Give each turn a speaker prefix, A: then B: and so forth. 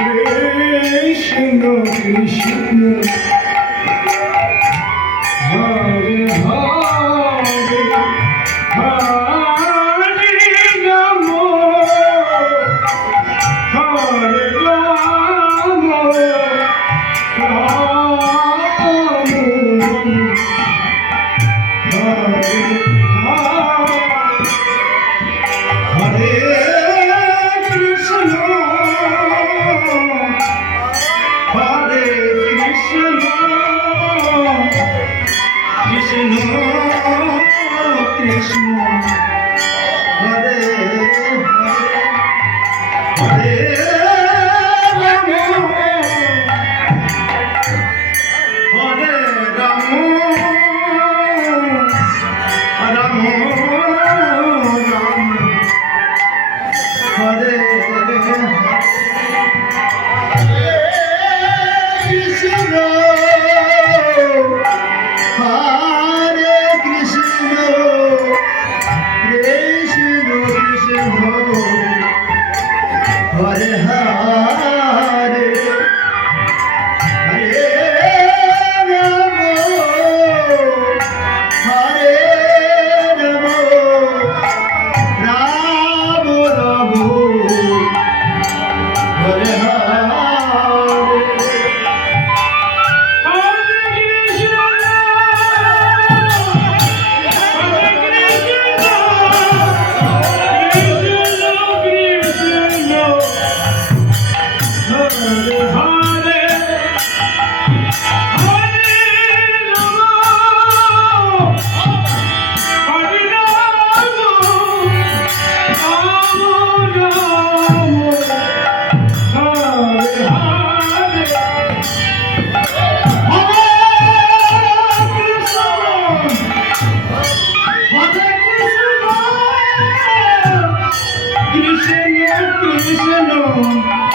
A: Krishna Krishna Glória a Krishna